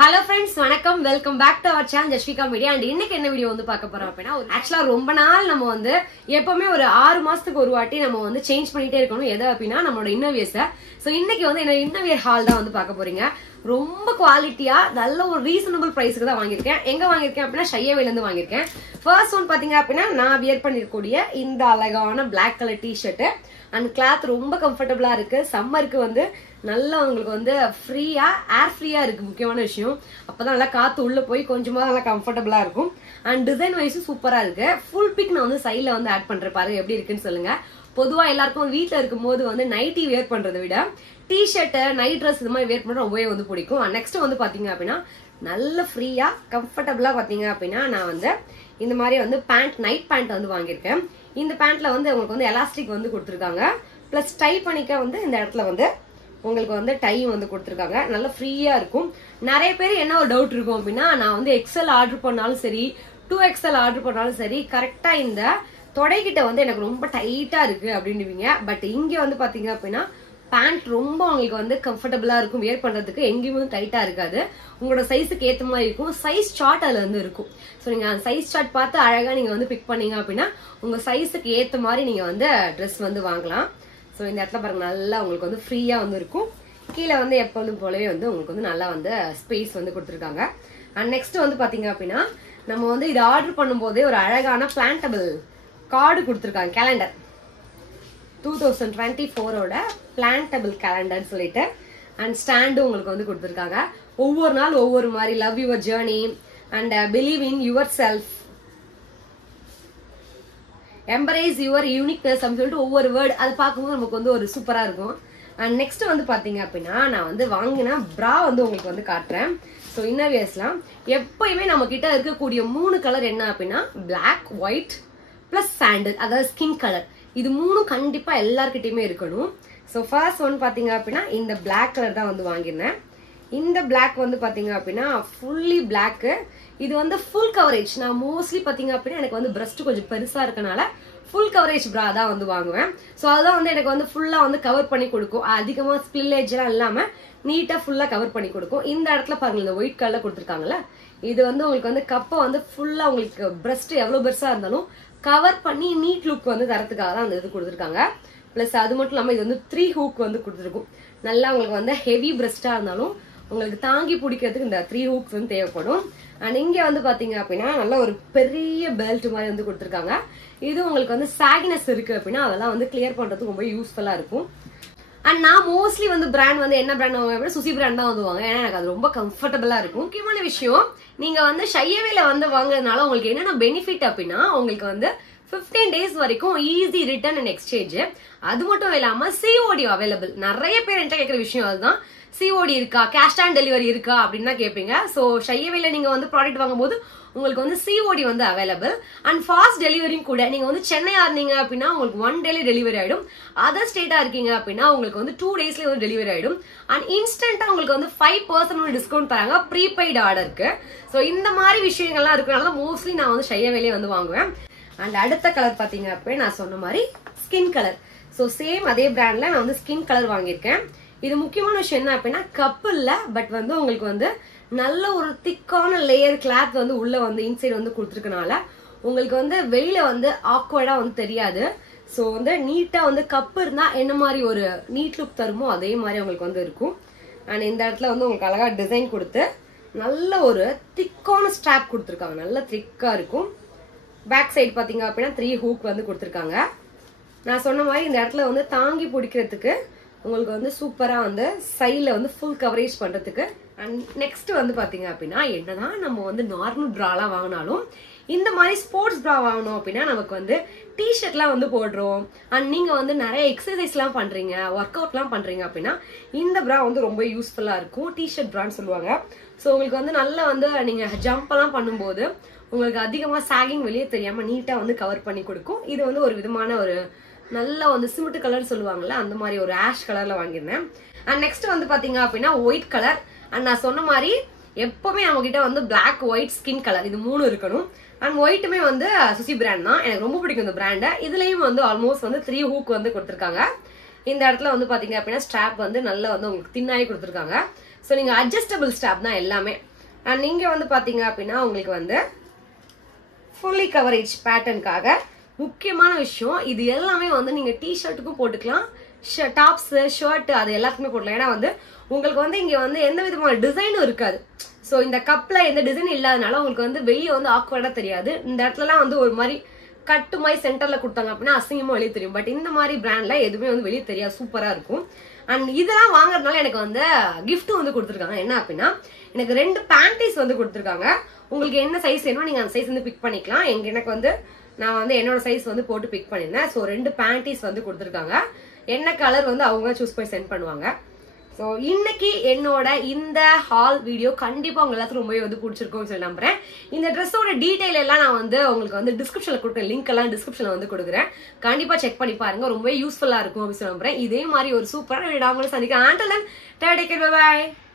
Hello friends, வணக்கம். Welcome back to our channel Jashvika Media. And இன்னைக்கு என்ன video வந்து பார்க்க போறோம் அப்படினா actually ரொம்ப நாள் நம்ம வந்து எப்பவுமே ஒரு 6 மாசத்துக்கு ஒரு வாட்டி நம்ம வந்து சேஞ்ச் பண்ணிட்டே இருக்கணும். எது அப்படினா நம்மளோட இன்னோவியர்ஸ். சோ இன்னைக்கு வந்து என்ன இன்னோவியர் ஹால் தான் வந்து பார்க்க போறீங்க. ரொம்ப குவாலிட்டியா நல்ல ஒரு ரீசனபிள் பிரைஸ்க்கு தான் வாங்கியிருக்கேன். எங்க வாங்கியிருக்கேன் அப்படினா ஷையவேல இருந்து வாங்கியிருக்கேன். ஃபர்ஸ்ட் ஒன் பாத்தீங்க அப்படினா நான் வியர் பண்ணிருக்கக்கூடிய இந்த அழகான Black color t-shirt and cloth ரொம்ப கம்ஃபர்ட்டபிளா இருக்கு. சம்மருக்கு வந்து நல்லா உங்களுக்கு வந்து ஃப்ரீயா ஏர் ஃப்ரீயா இருக்கு. முக்கியமான விஷயம் அப்பதான் நல்லா காத்து உள்ள போய் கொஞ்சமா நல்லா கம்ஃபர்ட்டபிளா இருக்கும். அண்ட் டிசைன் வைஸும் சூப்பரா இருக்கு. ஃபுல் பிக் நான் வந்து சைட்ல வந்து ஆட் பண்றேன், பாருங்க எப்படி இருக்குன்னு சொல்லுங்க. பொதுவா எல்லாருக்கும் வீட்டுல இருக்கும் போது வந்து நைட்டி வேர் பண்றதை விட டி-ஷர்ட் நைட் ட்ரெஸ் இது மாதிரி வேர் பண்றது ரொம்பவே வந்து பிடிக்கும். நெக்ஸ்ட் வந்து பாத்தீங்க அப்படின்னா நல்ல ஃப்ரீயா கம்ஃபர்ட்டபிளா பாத்தீங்க அப்படின்னா நான் வந்து இந்த மாதிரி வந்து பேண்ட் நைட் பேண்ட் வந்து வாங்கியிருக்கேன். இந்த பேண்ட்ல வந்து உங்களுக்கு வந்து எலாஸ்டிக் வந்து கொடுத்துருக்காங்க. பிளஸ் டை பண்ணிக்க வந்து இந்த இடத்துல வந்து உங்களுக்கு வந்து டை வந்து கொடுத்துருக்காங்க. நல்லா ஃப்ரீயா இருக்கும். நிறைய பேர் என்ன ஒரு டவுட் இருக்கும் அப்படின்னா நான் வந்து எக்ஸ்எல் ஆர்டர் பண்ணாலும் சரி 2XL ஆர்டர் பண்ணாலும் சரி கரெக்டா இந்த தொடைக்கிட்ட வந்து எனக்கு ரொம்ப டைட்டா இருக்கு அப்படின்னுவீங்க. பட் இங்க வந்து பாத்தீங்க அப்படின்னா பேண்ட் ரொம்ப உங்களுக்கு வந்து கம்ஃபர்டபுளா இருக்கும். வியர் பண்றதுக்கு எங்கேயுமே வந்து டைட்டா இருக்காது. உங்களோட சைஸுக்கு ஏத்த மாதிரி இருக்கும். சைஸ் சார்ட் அதுல வந்து இருக்கும். சோ நீங்க அந்த சைஸ் சார்ட் பார்த்து அழகா நீங்க வந்து பிக் பண்ணீங்க அப்படின்னா உங்க சைஸுக்கு ஏத்த மாதிரி நீங்க வந்து ட்ரெஸ் வந்து வாங்கலாம். சோ இந்த இடத்துல பாருங்க நல்லா உங்களுக்கு வந்து ஃப்ரீயா வந்து இருக்கும். கீழே வந்து எப்பொழுதும் போலவே வந்து உங்களுக்கு வந்து நல்லா வந்து ஸ்பேஸ் வந்து கொடுத்துருக்காங்க. அண்ட் நெக்ஸ்ட் வந்து பாத்தீங்க அப்படின்னா நம்ம வந்து இது ஆர்டர் பண்ணும்போதே ஒரு அழகான பிளான்டபிள் கார்டு கொடுத்துருக்காங்க. கேலண்டர் 2024 பிளான்டபிள் கேலண்டர் சொல்லிட்டு அண்ட் ஸ்டாண்டு உங்களுக்கு வந்து கொடுத்துருக்காங்க. ஒவ்வொரு நாள் ஒவ்வொரு மாதிரி love your journey and believe in your self, embrace your uniqueness அப்படின்னு சொல்லிட்டு ஒவ்வொரு வேர்டு அது பார்க்கும்போது நமக்கு வந்து ஒரு சூப்பரா இருக்கும். அண்ட் நெக்ஸ்ட் வந்து பாத்தீங்க அப்படின்னா நான் வந்து வாங்கின பிரா வந்து உங்களுக்கு வந்து காட்டுறேன். ஸோ இன்னர்வியர்ஸ்லாம் எப்பயுமே நம்ம கிட்ட இருக்கக்கூடிய 3 கலர் என்ன அப்படின்னா பிளாக், ஒயிட் பிளஸ் சாண்டில், அதாவது ஸ்கின் கலர். இது 3 கண்டிப்பா எல்லார்கிட்டயுமே இருக்கணும். ஸோ ஃபர்ஸ்ட் ஒன் பாத்தீங்க அப்படின்னா இந்த பிளாக் கலர் தான் வந்து வாங்கியிருந்தேன். இந்த பிளாக் வந்து பாத்தீங்க அப்படின்னா ஃபுல்லி பிளாக். இது வந்து ஃபுல் கவரேஜ். நான் மோஸ்ட்லி பாத்தீங்க அப்படின்னா எனக்கு வந்து பிரஸ்ட் கொஞ்சம் பெருசா இருக்கனால ஃபுல் கவரேஜ் பிரா தான் வந்து வாங்குவேன். சோ அதுதான் வந்து எனக்கு வந்து ஃபுல்லா வந்து கவர் பண்ணி கொடுக்கும். அதிகமா ஸ்பில்லேஜ் எல்லாம் இல்லாம நீட்டா ஃபுல்லா கவர் பண்ணி கொடுக்கும். இந்த இடத்துல பாருங்க இந்த ஒயிட் கலர்ல கொடுத்துருக்காங்கல்ல, இது வந்து உங்களுக்கு வந்து கப்பை வந்து ஃபுல்லா உங்களுக்கு பிரஸ்ட் எவ்வளவு பெருசா இருந்தாலும் கவர் பண்ணி நீட் லுக் வந்து தரத்துக்காக தான் அந்த இது கொடுத்துருக்காங்க. பிளஸ் அது மட்டும் இல்லாம இது வந்து 3 ஹூக் வந்து கொடுத்துருக்கும். நல்லா உங்களுக்கு வந்து ஹெவி பிரஸ்டா இருந்தாலும் உங்களுக்கு தாங்கி பிடிக்கிறதுக்கு இந்த 3 ஹூக்ஸ் வந்து தேவைப்படும். அண்ட் இங்க வந்து பாத்தீங்க அப்படின்னா நல்ல ஒரு பெரிய பெல்ட் மாதிரி வந்து கொடுத்துருக்காங்க. இது உங்களுக்கு வந்து சாகினஸ் இருக்கு அப்படின்னா அதெல்லாம் வந்து கிளியர் பண்றதுக்கு ரொம்ப யூஸ்ஃபுல்லா இருக்கும். அண்ட் நான் மோஸ்ட்லி வந்து பிராண்ட் வந்து என்ன பிராண்ட் வாங்க சுசி பிராண்ட் தான் வந்து வாங்க. ஏன்னா எனக்கு அது ரொம்ப கம்ஃபர்டபுளா இருக்கும். முக்கியமான விஷயம் நீங்க வந்து ஷையவேல வந்து வாங்குறதுனால உங்களுக்கு என்னென்ன பெனிஃபிட் அப்படின்னா உங்களுக்கு வந்து 15 days வரைக்கும் ஈஸி ரிட்டர்ன் அண்ட் எக்ஸ்சேஞ்ச். அது மட்டும் இல்லாம சிஓடி அவைலபிள். நிறைய பேர் என்கிட்ட கேட்கிற விஷயம் அதுதான், சிஓடி இருக்கா, கேஷ் ஆன் டெலிவரி இருக்கா அப்படின்னு தான் கேட்பீங்க. சோ ஷையவேல நீங்க வந்து ப்ராடக்ட் வாங்கும்போது உங்களுக்கு வந்து சிஓடி வந்து அவைலபிள் அண்ட் ஃபாஸ்ட் டெலிவரியும் கூட. நீங்க வந்து சென்னையா இருந்தீங்க அப்படின்னா உங்களுக்கு 1 டேல டெலிவரி ஆயிடும். அதர் ஸ்டேட்டா இருக்கீங்க அப்படின்னா உங்களுக்கு வந்து 2 டேஸ்ல வந்து டெலிவரி ஆயிடும். அண்ட் இன்ஸ்டன்டா உங்களுக்கு வந்து 5% டிஸ்கவுண்ட் தராங்க ப்ரீபெய்டு ஆர்டருக்கு. சோ இந்த மாதிரி விஷயங்கள்லாம் இருக்கனால மோஸ்ட்லி நான் வந்து ஷையவேலே வந்து வாங்குவேன். அண்ட் அடுத்த கலர் பாத்தீங்க அப்படின்னா நான் சொன்ன மாதிரி ஸ்கின் கலர். சோ சேம் அதே பிராண்ட்ல நான் வந்து ஸ்கின் கலர் வாங்கியிருக்கேன். இது முக்கியமான விஷயம் என்ன அப்படின்னா கப் இல்ல, பட் வந்து உங்களுக்கு வந்து நல்ல ஒரு திக்கான லேயர் கிளாத் வந்து உள்ள வந்து இன்சைட் வந்து கொடுத்துருக்கனால உங்களுக்கு வந்து வெளியில வந்து ஆக்வர்டா வந்து தெரியாது. சோ வந்து நீட்டா வந்து கப் இருந்தா என்ன மாதிரி ஒரு நீட் லுக் தருமோ அதே மாதிரி உங்களுக்கு வந்து இருக்கும். அண்ட் இந்த இடத்துல வந்து உங்களுக்கு அழகா டிசைன் கொடுத்து நல்ல ஒரு திக்கான ஸ்ட்ராப் கொடுத்துருக்காங்க. நல்ல திக்கா இருக்கும். பேக் சைடு பாத்தீங்க அப்படின்னா 3 ஹூக் வந்து கொடுத்துருக்காங்க. நான் சொன்ன மாதிரி இந்த இடத்துல வந்து தாங்கி பிடிக்கிறதுக்கு உங்களுக்கு வந்து சூப்பரா வந்து சைட்ல வந்து ஃபுல் கவரேஜ் பண்றதுக்கு. அண்ட் நெக்ஸ்ட் வந்து பாத்தீங்க அப்படின்னா என்னதான் நம்ம வந்து நார்மல் பிராலாம் வாங்கினாலும் இந்த மாதிரி ஸ்போர்ட்ஸ் பிரா வாங்கணும் அப்படின்னா நமக்கு வந்து டிஷர்ட்லாம் வந்து போடுறோம் அண்ட் நீங்க வந்து நிறைய எக்ஸசைஸ் எல்லாம் பண்றீங்க, ஒர்க் அவுட் எல்லாம் பண்றீங்க அப்படின்னா இந்த பிரா வந்து ரொம்ப யூஸ்ஃபுல்லா இருக்கும். டிஷர்ட் பிரான்னு சொல்லுவாங்க. சோ உங்களுக்கு வந்து நல்லா வந்து நீங்க ஜம்ப் எல்லாம் பண்ணும்போது உங்களுக்கு அதிகமா சாகிங் வெளியே தெரியாம நீட்டா வந்து கவர் பண்ணி கொடுக்கும். இது வந்து ஒரு விதமான ஒரு நல்ல வந்து சிமெண்ட் கலர் சொல்லுவாங்கல்ல அந்த மாதிரி ஒரு ஆஷ் கலர்ல வாங்கியிருந்தேன். அண்ட் நெக்ஸ்ட் வந்து பாத்தீங்க அப்படின்னா ஒயிட் கலர். அண்ட் நான் சொன்ன மாதிரி எப்பவுமே நம்ம கிட்ட வந்து பிளாக், ஒயிட், ஸ்கின் கலர் இது 3 இருக்கணும். அண்ட் ஒயிட்டுமே வந்து சுசி பிராண்ட் தான். எனக்கு ரொம்ப பிடிக்கும் இந்த பிராண்ட. இதுலயும் வந்து ஆல்மோஸ்ட் வந்து 3 ஹூக் வந்து கொடுத்துருக்காங்க. இந்த இடத்துல வந்து பாத்தீங்க அப்படின்னா ஸ்ட்ராப் வந்து நல்லா வந்து உங்களுக்கு தின்னாயி கொடுத்துருக்காங்க. ஸோ நீங்க அட்ஜஸ்டபிள் ஸ்டாப் தான் எல்லாமே. அண்ட் நீங்க வந்து பாத்தீங்க அப்படின்னா உங்களுக்கு வந்து ஃபுல்லி கவரேஜ் பேட்டர்னுக்காக முக்கியமான விஷயம் இது எல்லாமே வந்து நீங்க டிஷர்ட்டுக்கும் போட்டுக்கலாம், டாப்ஸ் ஷர்ட் அது எல்லாத்துக்குமே போடலாம். ஏன்னா வந்து உங்களுக்கு வந்து இங்க வந்து எந்த விதமான டிசைனும் இருக்காது. ஸோ இந்த கப்ல எந்த டிசைன் இல்லாதனால உங்களுக்கு வந்து வெளியே வந்து ஆக்வர்டா தெரியாது. இந்த இடத்துலலாம் வந்து ஒரு மாதிரி கட்டு மாதிரி சென்டர்ல கொடுத்தாங்க அப்படின்னா அசிங்கமா வெளியே தெரியும். பட் இந்த மாதிரி பிராண்ட்ல எதுவுமே வந்து வெளியே தெரியாது, சூப்பரா இருக்கும். அண்ட் இதெல்லாம் வாங்குறதுனால எனக்கு வந்து கிஃப்ட் வந்து கொடுத்துருக்காங்க. என்ன அப்படின்னா எனக்கு 2 பேண்டீஸ் வந்து கொடுத்துருக்காங்க. உங்களுக்கு என்ன சைஸ் வேணுமோ நீங்க அந்த சைஸ் வந்து பிக் பண்ணிக்கலாம். எனக்கு வந்து நான் வந்து என்னோட சைஸ் வந்து போட்டு பிக் பண்ணிருந்தேன். ஸோ 2 பேண்டீஸ் வந்து கொடுத்துருக்காங்க. என்ன கலர் வந்து அவங்க சூஸ் பண்ணி சென்ட் பண்ணுவாங்க. ஸோ இன்னைக்கு என்னோட இந்த ஹால் வீடியோ கண்டிப்பா உங்க எல்லாத்துக்கும் ரொம்பவே வந்து பிடிச்சிருக்கும்னு சொல்லி நம்புறேன். இந்த ட்ரெஸ்ஸோட டீடைல் எல்லாம் நான் வந்து உங்களுக்கு வந்து டிஸ்கிரிப்ஷன்ல கொடுக்குறேன், லிங்க் எல்லாம் டிஸ்கிரிப்ஷன்ல வந்து கொடுக்குறேன். கண்டிப்பா செக் பண்ணி பாருங்க, ரொம்பவே யூஸ்ஃபுல்லா இருக்கும் அப்படின்னு சொல்லி நம்புறேன். இதே மாதிரி ஒரு சூப்பரான வீடியோ சந்திக்கிறேன். Until then, take care, bye bye.